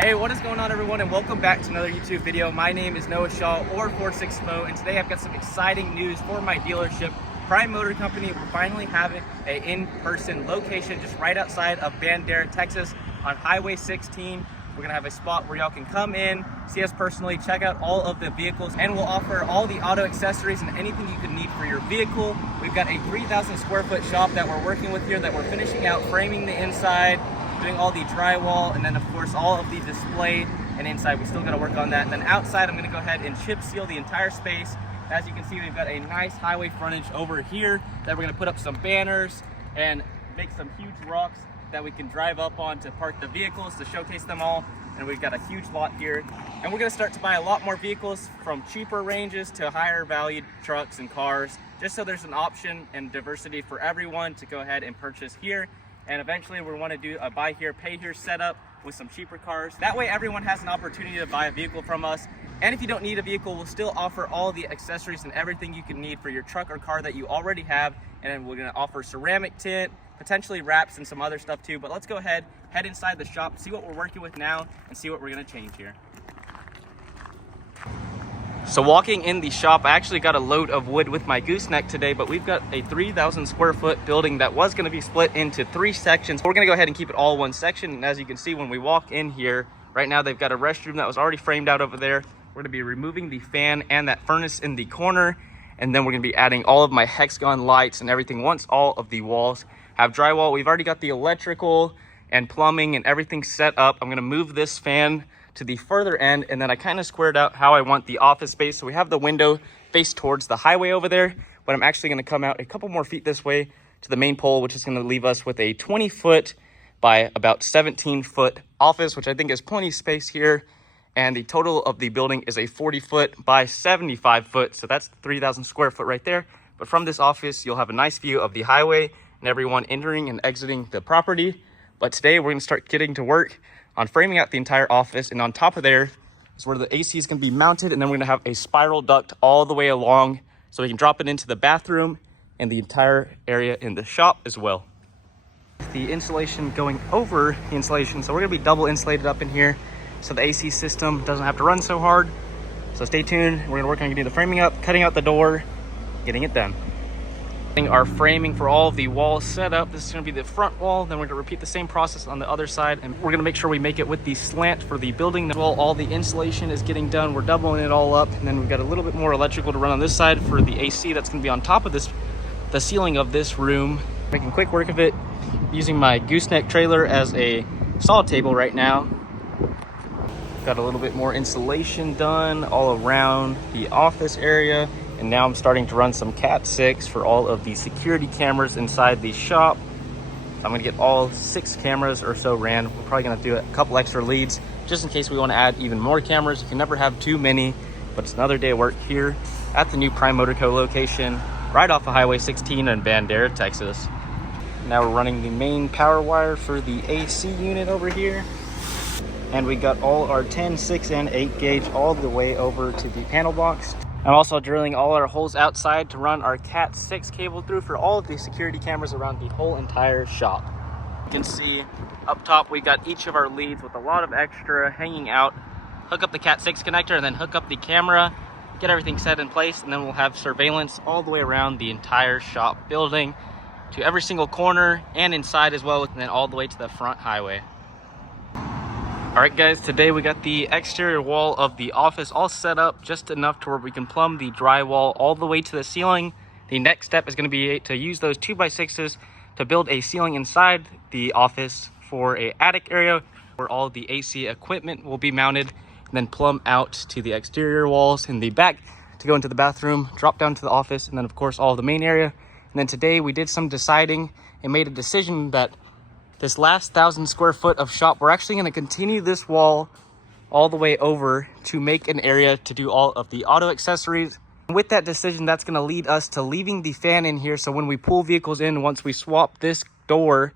Hey, what is going on, everyone, and welcome back to another YouTube video. My name is Noah Shaw, or Fordsixfo, and today I've got some exciting news for my dealership, Prime Motor Company. We're finally having an in-person location just right outside of Bandera, Texas, on Highway 16. We're gonna have a spot where y'all can come in, see us personally, check out all of the vehicles, and we'll offer all the auto accessories and anything you could need for your vehicle. We've got a 3,000 square foot shop that we're working with here, that we're finishing out, framing the inside, doing all the drywall, and then of course all of the display and inside. We still got to work on that. And then outside, I'm going to go ahead and chip seal the entire space. As you can see, we've got a nice highway frontage over here that we're going to put up some banners and make some huge rocks that we can drive up on to park the vehicles, to showcase them all. And we've got a huge lot here, and we're going to start to buy a lot more vehicles, from cheaper ranges to higher valued trucks and cars, just so there's an option and diversity for everyone to go ahead and purchase here. And eventually we want to do a buy here, pay here setup with some cheaper cars. That way everyone has an opportunity to buy a vehicle from us. And if you don't need a vehicle, we'll still offer all the accessories and everything you can need for your truck or car that you already have. And then we're going to offer ceramic tint, potentially wraps, and some other stuff too. But let's go ahead, head inside the shop, see what we're working with now, and see what we're going to change here. So walking in the shop, I actually got a load of wood with my gooseneck today, but we've got a 3,000 square foot building that was going to be split into 3 sections. We're going to go ahead and keep it all one section. And as you can see, when we walk in here, right now they've got a restroom that was already framed out over there. We're going to be removing the fan and that furnace in the corner. And then we're going to be adding all of my hexagon lights and everything once all of the walls have drywall. We've already got the electrical and plumbing and everything set up. I'm going to move this fan to the further end, and then I kind of squared out how I want the office space. So we have the window faced towards the highway over there, but I'm actually going to come out a couple more feet this way to the main pole, which is going to leave us with a 20 foot by about 17 foot office, which I think is plenty of space here. And the total of the building is a 40 foot by 75 foot. So that's 3,000 square foot right there. But from this office, you'll have a nice view of the highway and everyone entering and exiting the property. But today we're going to start getting to work on framing out the entire office, and on top of there is where the AC is going to be mounted, and then we're going to have a spiral duct all the way along so we can drop it into the bathroom and the entire area in the shop as well. The insulation going over the insulation, so we're going to be double insulated up in here so the AC system doesn't have to run so hard. So stay tuned. We're going to work on getting the framing up, cutting out the door, getting it done. Our framing for all of the walls set up. This is going to be the front wall, then we're going to repeat the same process on the other side, and we're going to make sure we make it with the slant for the building. While all the insulation is getting done, we're doubling it all up, and then we've got a little bit more electrical to run on this side for the AC that's going to be on top of this, the ceiling of this room. Making quick work of it, using my gooseneck trailer as a saw table right now. Got a little bit more insulation done all around the office area. And now I'm starting to run some Cat 6 for all of the security cameras inside the shop. So I'm gonna get all 6 cameras or so ran. We're probably gonna do a couple extra leads just in case we wanna add even more cameras. You can never have too many, but it's another day of work here at the new Prime Motor Co location, right off of Highway 16 in Bandera, Texas. Now we're running the main power wire for the AC unit over here. And we got all our 10, 6, and 8 gauge all the way over to the panel box. I'm also drilling all our holes outside to run our Cat 6 cable through for all of the security cameras around the whole entire shop. You can see up top we got each of our leads with a lot of extra hanging out. Hook up the Cat 6 connector and then hook up the camera, get everything set in place, and then we'll have surveillance all the way around the entire shop building to every single corner and inside as well, and then all the way to the front highway. All right, guys, today we got the exterior wall of the office all set up just enough to where we can plumb the drywall all the way to the ceiling. The next step is going to be to use those 2x6s to build a ceiling inside the office for an attic area where all the AC equipment will be mounted, and then plumb out to the exterior walls in the back to go into the bathroom, drop down to the office, and then of course all of the main area. And then today we did some deciding and made a decision that this last 1,000 square foot of shop, we're actually going to continue this wall all the way over to make an area to do all of the auto accessories. And with that decision, that's going to lead us to leaving the fan in here. So when we pull vehicles in, once we swap this door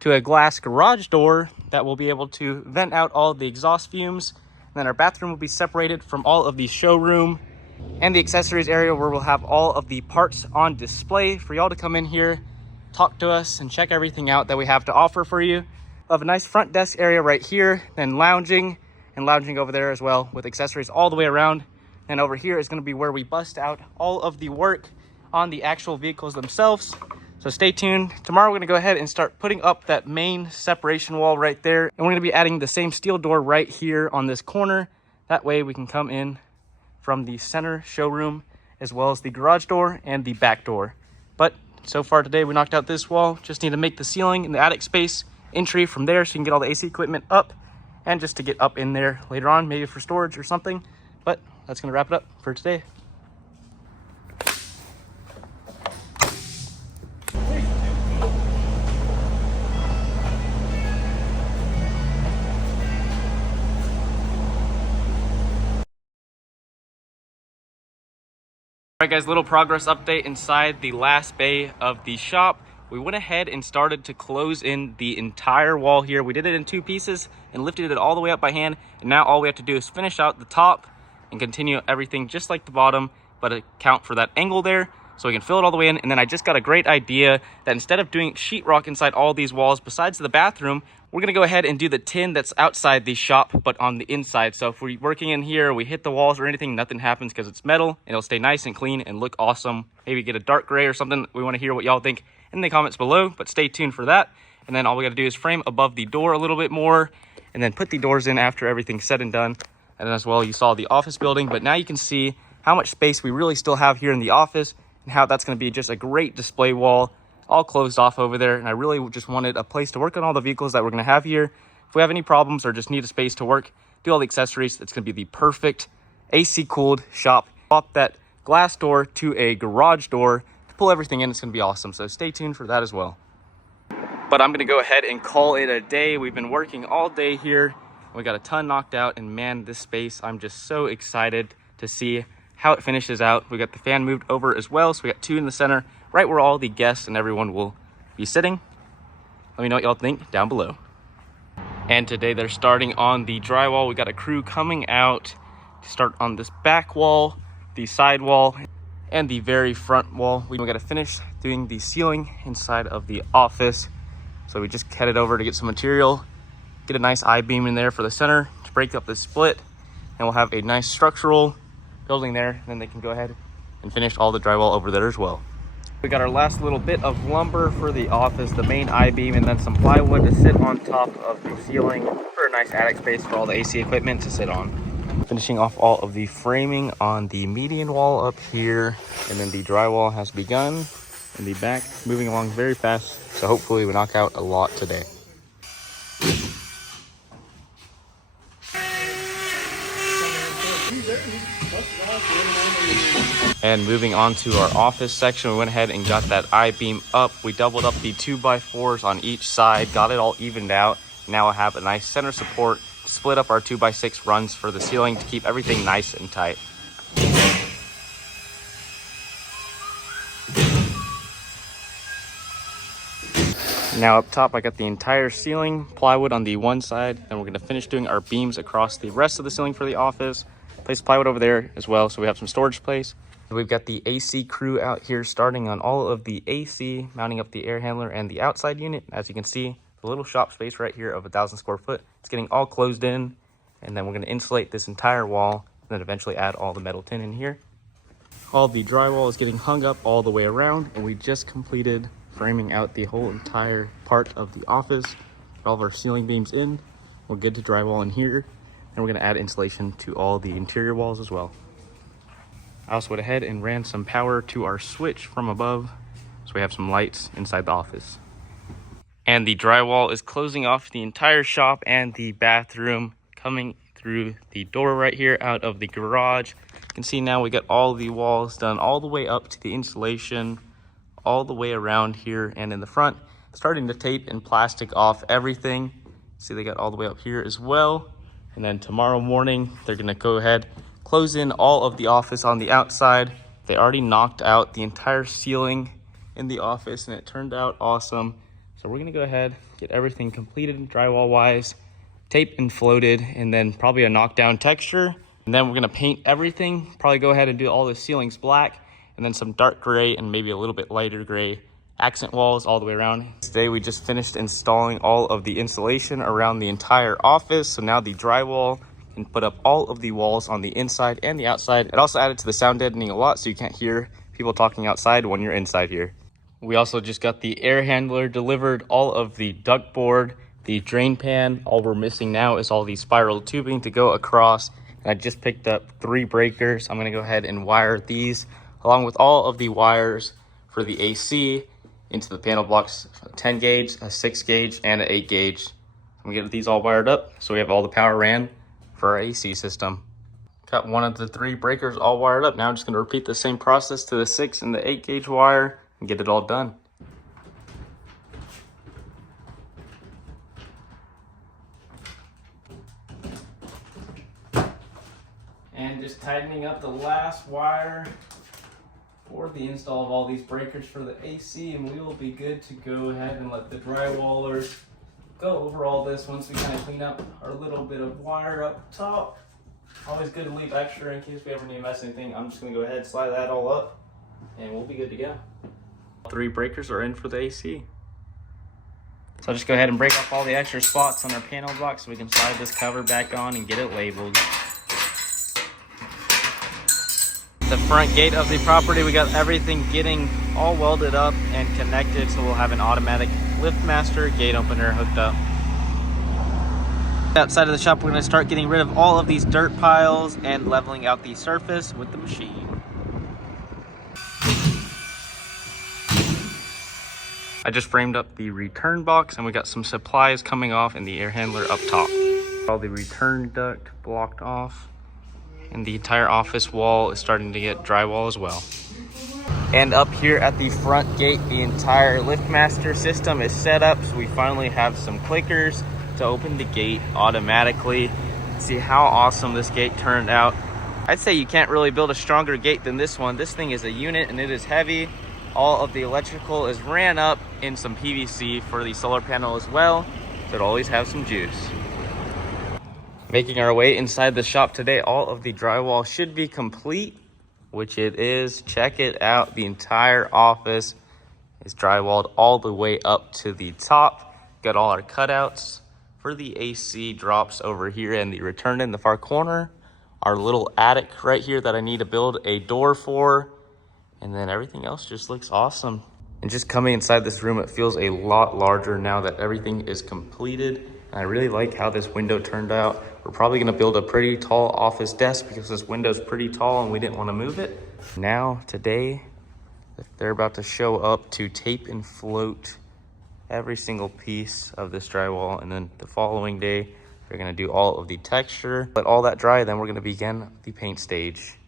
to a glass garage door, that will be able to vent out all the exhaust fumes. And then our bathroom will be separated from all of the showroom and the accessories area, where we'll have all of the parts on display for y'all to come in here, talk to us, and check everything out that we have to offer for you. We'll have a nice front desk area right here, then lounging and lounging over there as well with accessories all the way around. And over here is going to be where we bust out all of the work on the actual vehicles themselves. So stay tuned. Tomorrow we're going to go ahead and start putting up that main separation wall right there. And we're going to be adding the same steel door right here on this corner. That way we can come in from the center showroom as well as the garage door and the back door. But so far today we knocked out this wall. Just need to make the ceiling in the attic space entry from there so you can get all the AC equipment up, and just to get up in there later on, maybe for storage or something. But that's going to wrap it up for today. All right guys, little progress update inside the last bay of the shop. We went ahead and started to close in the entire wall here. We did it in 2 pieces and lifted it all the way up by hand. And now all we have to do is finish out the top and continue everything just like the bottom, but account for that angle there so we can fill it all the way in. And then I just got a great idea that instead of doing sheetrock inside all these walls besides the bathroom, we're gonna go ahead and do the tin that's outside the shop, but on the inside. So if we're working in here, we hit the walls or anything, nothing happens because it's metal and it'll stay nice and clean and look awesome. Maybe get a dark gray or something. We wanna hear what y'all think in the comments below, but stay tuned for that. And then all we gotta do is frame above the door a little bit more and then put the doors in after everything's said and done. And then as well, you saw the office building, but now you can see how much space we really still have here in the office and how that's gonna be just a great display wall all closed off over there. And I really just wanted a place to work on all the vehicles that we're gonna have here. If we have any problems or just need a space to work, do all the accessories, it's gonna be the perfect AC cooled shop. Swap that glass door to a garage door to pull everything in. It's gonna be awesome. So stay tuned for that as well. But I'm gonna go ahead and call it a day. We've been working all day here. We got a ton knocked out, and man, this space, I'm just so excited to see how it finishes out. We got the fan moved over as well. So we got 2 in the center, right where all the guests and everyone will be sitting. Let me know what y'all think down below. And today they're starting on the drywall. We got a crew coming out to start on this back wall, the side wall, and the very front wall. We got to finish doing the ceiling inside of the office. So we just headed over to get some material, get a nice I-beam in there for the center to break up the split, and we'll have a nice structural building there. And then they can go ahead and finish all the drywall over there as well. We got our last little bit of lumber for the office, the main I-beam, and then some plywood to sit on top of the ceiling for a nice attic space for all the AC equipment to sit on. Finishing off all of the framing on the median wall up here, and then the drywall has begun in the back, moving along very fast. So hopefully we knock out a lot today. And moving on to our office section, we went ahead and got that I-beam up. We doubled up the 2x4s on each side, got it all evened out. Now I have a nice center support to split up our 2x6 runs for the ceiling to keep everything nice and tight. Now up top, I got the entire ceiling plywood on the one side, and we're gonna finish doing our beams across the rest of the ceiling for the office. Place plywood over there as well, so we have some storage space. We've got the AC crew out here starting on all of the AC, mounting up the air handler and the outside unit. As you can see, the little shop space right here of 1,000 square foot. It's getting all closed in, and then we're gonna insulate this entire wall, and then eventually add all the metal tin in here. All the drywall is getting hung up all the way around, and we just completed framing out the whole entire part of the office. Got all of our ceiling beams in. We're good to drywall in here, and we're gonna add insulation to all the interior walls as well. I also went ahead and ran some power to our switch from above, so we have some lights inside the office. And the drywall is closing off the entire shop and the bathroom, coming through the door right here out of the garage. You can see now we got all the walls done all the way up to the insulation, all the way around here and in the front. Starting to tape and plastic off everything. See, they got all the way up here as well. And then tomorrow morning, they're gonna go ahead, close in all of the office on the outside. They already knocked out the entire ceiling in the office, and it turned out awesome. So we're gonna go ahead, get everything completed drywall wise, taped and floated, and then probably a knockdown texture. And then we're gonna paint everything, probably go ahead and do all the ceilings black, and then some dark gray and maybe a little bit lighter gray accent walls all the way around. Today we just finished installing all of the insulation around the entire office. So now the drywall and put up all of the walls on the inside and the outside. It also added to the sound deadening a lot, so you can't hear people talking outside when you're inside here. We also just got the air handler delivered, all of the duct board, the drain pan. All we're missing now is all the spiral tubing to go across. And I just picked up 3 breakers. I'm gonna go ahead and wire these along with all of the wires for the AC into the panel blocks, a 10 gauge, a 6 gauge, and an 8 gauge. I'm gonna get these all wired up so we have all the power ran for our AC system. Got one of the 3 breakers all wired up. Now I'm just gonna repeat the same process to the 6 and the 8 gauge wire and get it all done. And just tightening up the last wire for the install of all these breakers for the AC, and we will be good to go ahead and let the drywallers go over all this once we kind of clean up our little bit of wire up top. Always good to leave extra in case we ever need to mess anything. I'm just gonna go ahead and slide that all up and we'll be good to go. 3 breakers are in for the AC. So I'll just go ahead and break off all the extra spots on our panel block so we can slide this cover back on and get it labeled. The front gate of the property, we got everything getting all welded up and connected, so we'll have an automatic LiftMaster gate opener hooked up. Outside of the shop, we're going to start getting rid of all of these dirt piles and leveling out the surface with the machine. I just framed up the return box and we got some supplies coming off in the air handler up top. All the return duct blocked off. And the entire office wall is starting to get drywall as well. And up here at the front gate, the entire LiftMaster system is set up, so we finally have some clickers to open the gate automatically. See how awesome this gate turned out. I'd say you can't really build a stronger gate than this one. This thing is a unit and it is heavy. All of the electrical is ran up in some PVC for the solar panel as well, so it'll always have some juice. Making our way inside the shop today, all of the drywall should be complete, which it is. Check it out. The entire office is drywalled all the way up to the top. Got all our cutouts for the AC drops over here and the return in the far corner. Our little attic right here that I need to build a door for. And then everything else just looks awesome. And just coming inside this room, it feels a lot larger now that everything is completed. And I really like how this window turned out. We're probably gonna build a pretty tall office desk because this window's pretty tall and we didn't wanna move it. Now, today, they're about to show up to tape and float every single piece of this drywall. And then the following day, they're gonna do all of the texture. Let all that dry, then we're gonna begin the paint stage.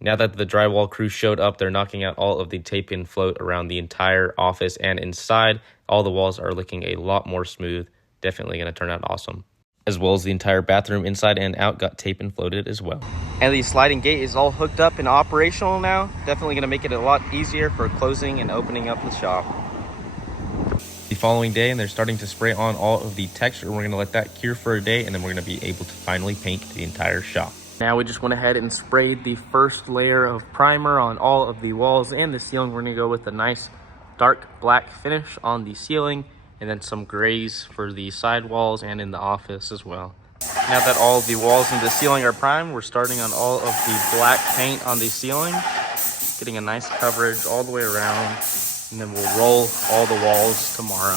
Now that the drywall crew showed up, they're knocking out all of the tape and float around the entire office and inside. All the walls are looking a lot more smooth. Definitely going to turn out awesome. As well as the entire bathroom inside and out got tape and floated as well. And the sliding gate is all hooked up and operational now. Definitely going to make it a lot easier for closing and opening up the shop. The following day, and they're starting to spray on all of the texture. We're going to let that cure for a day, and then we're going to be able to finally paint the entire shop. Now we just went ahead and sprayed the first layer of primer on all of the walls and the ceiling. We're going to go with a nice dark black finish on the ceiling and then some grays for the side walls and in the office as well. Now that all the walls and the ceiling are primed, we're starting on all of the black paint on the ceiling, getting a nice coverage all the way around, and then we'll roll all the walls tomorrow.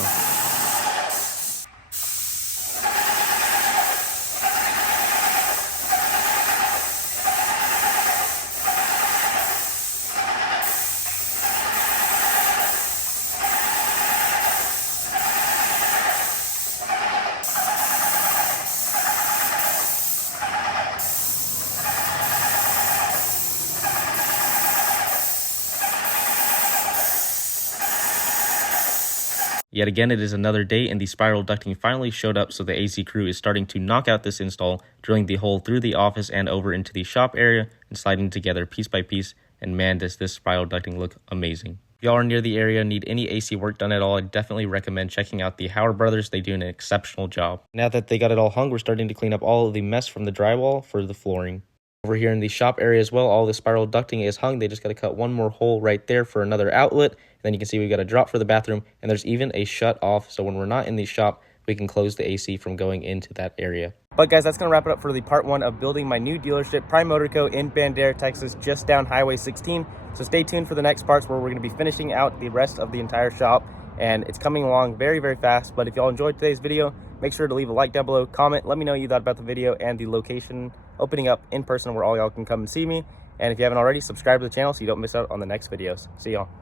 Yet again, it is another day and the spiral ducting finally showed up, so the AC crew is starting to knock out this install, drilling the hole through the office and over into the shop area and sliding together piece by piece, and man, does this spiral ducting look amazing. If y'all are near the area, need any AC work done at all, I definitely recommend checking out the Howard Brothers. They do an exceptional job. Now that they got it all hung, we're starting to clean up all of the mess from the drywall for the flooring. Over here in the shop area as well, all the spiral ducting is hung. They just got to cut one more hole right there for another outlet. And then you can see we got a drop for the bathroom, and there's even a shut off. So when we're not in the shop, we can close the AC from going into that area. But guys, that's going to wrap it up for the part 1 of building my new dealership, Prime Motor Co. in Bandera, Texas, just down Highway 16. So stay tuned for the next parts where we're going to be finishing out the rest of the entire shop. And it's coming along very, very fast. But if y'all enjoyed today's video, make sure to leave a like down below, comment, let me know what you thought about the video and the location opening up in person where all y'all can come and see me. And if you haven't already, subscribe to the channel so you don't miss out on the next videos. See y'all.